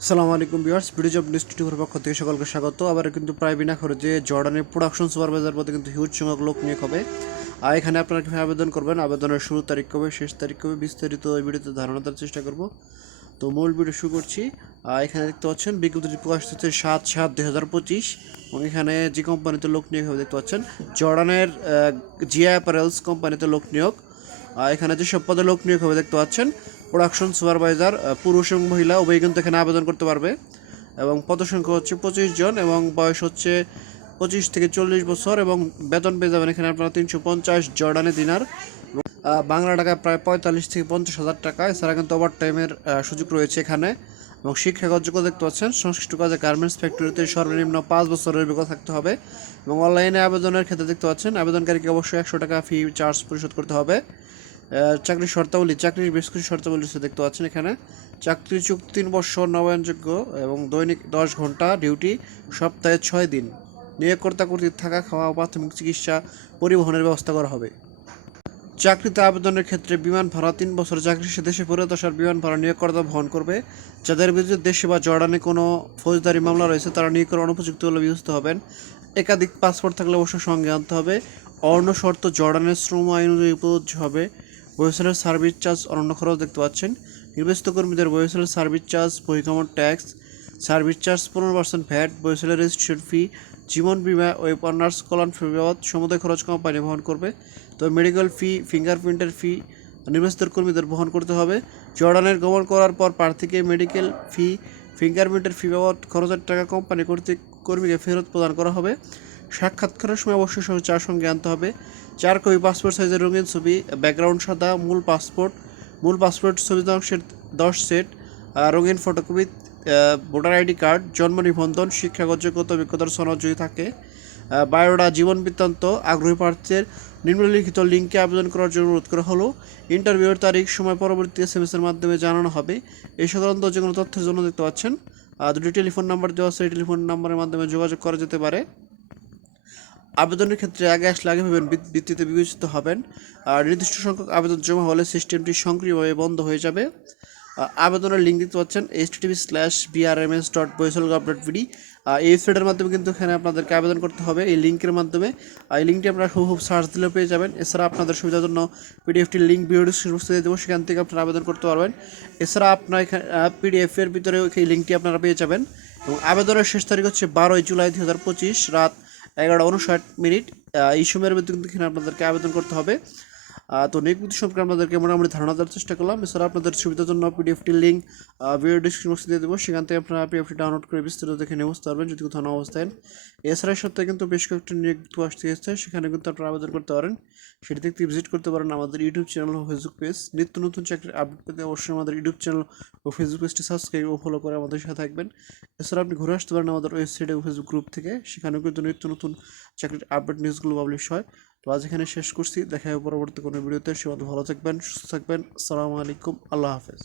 আসসালামু আলাইকুম viewers, video job news টিভির পক্ষ থেকে সকলকে স্বাগত। আবার কিন্তু প্রায় বিনা খরচে জর্ডানের প্রোডাকশন সুপারভাইজার পদে কিন্তু হিউজ সংখ্যক লোক নিয়োগ হবে। আর এখানে আপনারা কীভাবে আবেদন করবেন, আবেদনের শুরু তারিখ কবে, শেষ তারিখ কবে, বিস্তারিত এই ভিডিওতে ধারণা দেওয়ার চেষ্টা করব। তো মূল ভিডিও শুরু করছি। এখানে দেখতে পাচ্ছেন বিজ্ঞপ্তিটি প্রকাশিত হচ্ছে 7/7/2025 এবং এখানে যে কোম্পানিতে লোক নিয়োগ হবে দেখতে পাচ্ছেন জর্ডানের জিয়া অ্যাপারেলস কোম্পানিতে লোক নিয়োগ। এখানে যেসব পদে লোক নিয়োগ হবে দেখতে পাচ্ছেন প্রোডাকশন সুপারভাইজার, পুরুষ এবং মহিলা উভয় কিন্তু এখানে আবেদন করতে পারবে এবং পদসংখ্যা হচ্ছে 25 জন এবং বয়স হচ্ছে 25 থেকে 40 বছর এবং বেতন পেয়ে যাবেন এখানে আপনারা 350 জর্ডানে দিনার, বাংলা টাকায় প্রায় 45 থেকে 50,000 টাকা। এছাড়া কিন্তু ওভার টাইমের সুযোগ রয়েছে এখানে। এবং শিক্ষাগত যোগ্যতা দেখতে পাচ্ছেন সংশ্লিষ্ট কাজে গার্মেন্টস ফ্যাক্টরিতে সর্বনিম্ন 5 বছরের অভিজ্ঞতা থাকতে হবে। এবং অনলাইনে আবেদনের ক্ষেত্রে দেখতে পাচ্ছেন আবেদনকারীকে অবশ্যই 100 টাকা ফি চার্জ পরিশোধ করতে হবে। চাকরির শর্তাবলী, চাকরির বেশ কিছু শর্তাবলী দেখতে পাচ্ছেন এখানে। চাকরি চুক্তি 3 বছর, নবায়নযোগ্য এবং দৈনিক 10 ঘন্টা ডিউটি, সপ্তাহে 6 দিন। নিয়োগকর্তা কর্তৃক থাকা, খাওয়া, প্রাথমিক চিকিৎসা, পরিবহনের ব্যবস্থা করা হবে। চাকরিতে আবেদনের ক্ষেত্রে বিমান ভাড়া 3 বছর চাকরি শেষে দেশে ফেরত আসার বিমান ভাড়া নিয়োগকর্তা বহন করবে। যাদের বিরুদ্ধে দেশে বা জর্ডানে কোনো ফৌজদারি মামলা রয়েছে তারা নিয়োগের অনুপযুক্ত বলে বিবেচিত হবেন। একাধিক পাসপোর্ট থাকলে অবশ্যই সঙ্গে আনতে হবে। অন্য শর্ত জর্ডানের শ্রম আইন অনুযায়ী প্রযোজ্য হবে। ওয়েবসাইটের সার্ভিস চার্জ, অনন্য খরচ দেখতে পাচ্ছেন। নির্বাচিত কর্মীদের ওয়েবসাইটের সার্ভিস চার্জ, বহিগমন ট্যাক্স, সার্ভিস চার্জ 15% ভ্যাট, ওয়েবসাইটের রেজিস্ট্রেশন ফি, জীবন বিমা, ওয়েব অনার্স কল্যাণ ফি বাবদ সমুদায় খরচ কোম্পানি বহন করবে। তবে মেডিকেল ফি, ফিঙ্গারপ্রিন্টের ফি নির্বাচিত কর্মীদের বহন করতে হবে। জর্ডানের গমন করার পর প্রার্থীকে মেডিকেল ফি, ফিঙ্গারপ্রিন্টের ফি বাবদ খরচের টাকা কোম্পানি কর্তৃক কর্মীকে ফেরত প্রদান করা হবে। সাক্ষাৎকারের সময় অবশ্যই চার সঙ্গে আনতে হবে। 4 কপি পাসপোর্ট সাইজের রঙিন ছবি, ব্যাকগ্রাউন্ড সাদা, মূল পাসপোর্ট ছবি অংশের 10 সেট, রঙিন ফটোকপি, ভোটার আইডি কার্ড, জন্ম নিবন্ধন, শিক্ষাগত যোগ্যতা, অভিজ্ঞতার সনদ যদি থাকে, বায়োডা, জীবন বৃত্তান্ত। আগ্রহী প্রার্থীদের নিম্নলিখিত লিঙ্কে আবেদন করার জন্য অনুরোধ করা হলো। ইন্টারভিউয়ের তারিখ সময় পরবর্তী SMS-এর মাধ্যমে জানানো হবে। এই সংক্রান্ত যে কোনো তথ্যের জন্য দেখতে পাচ্ছেন দুটি টেলিফোন নাম্বার দেওয়া আছে, এই টেলিফোন নাম্বারের মাধ্যমে যোগাযোগ করা যেতে পারে। আবেদনের ক্ষেত্রে আগে আসলে আগে ভাবেন, ভিত্তিতে বিবেচিত হবেন। আর নির্দিষ্ট সংখ্যক আবেদন জমা হলে সিস্টেমটি সক্রিয়ভাবে বন্ধ হয়ে যাবে। আবেদনের লিঙ্ক দেখতে পাচ্ছেন http:/brms.boisolgov.bd। এই ওয়েবসাইটের মাধ্যমে কিন্তু এখানে আপনাদেরকে আবেদন করতে হবে এই লিঙ্কের মাধ্যমে। এই লিঙ্কটি আপনারা খুব সার্চ দিলেও পেয়ে যাবেন। এছাড়া আপনাদের সুবিধার জন্য পিডিএফটির লিঙ্ক ভিডিও ডিসক্রিপশনে দিয়ে দেবো, সেখান থেকে আপনারা আবেদন করতে পারবেন। এছাড়া আপনার এখানে পিডিএফের ভিতরে এই লিঙ্কটি আপনারা পেয়ে যাবেন। এবং আবেদনের শেষ তারিখ হচ্ছে 12 জুলাই 2025 রাত 11:59। এই সময়ের মধ্যে কিন্তু এখানে আপনাদেরকে আবেদন করতে হবে। তো নিয়োগবিধি সম্পর্কে আপনাদেরকে মোটামুটি ধারণা দেওয়ার চেষ্টা করলাম। এছাড়া আপনাদের সুবিধার জন্য পিডিএফটির লিঙ্ক ভিডিও ডিসক্রিপশনে দিয়ে দেবো, সেখান থেকে আপনারা পিডিএফটি ডাউনলোড করে বিস্তারিত দেখে নিয়ে বুঝতে পারবেন যদি কোথাও না অবস্থায়। এছাড়া এই সপ্তাহে কিন্তু বেশ কয়েকটি নিয়োগ আসতে এসেছে, সেখানে কিন্তু আপনারা আবেদন করতে পারেন। সেটি দেখতে ভিজিট করতে পারেন আমাদের ইউটিউব চ্যানেল ও ফেসবুক পেজ। নিত্য নতুন চাকরির আপডেট পেতে অবশ্যই আমাদের ইউটিউব চ্যানেল ও ফেসবুক পেজটি সাবস্ক্রাইব ও ফলো করে আমাদের সাথে থাকবেন। এছাড়া আপনি ঘুরে আসতে পারেন আমাদের ওয়েবসাইট ও ফেসবুক গ্রুপ থেকে, সেখানেও কিন্তু নিত্য নতুন চাকরির আপডেট নিউজগুলো পাবলিশ হয়। তো আজ এখানে শেষ করছি, দেখা হবে পরবর্তী কোনো ভিডিওতে। সে ভালো থাকবেন, সুস্থ থাকবেন। আসসালামু আলাইকুম, আল্লাহ হাফেজ।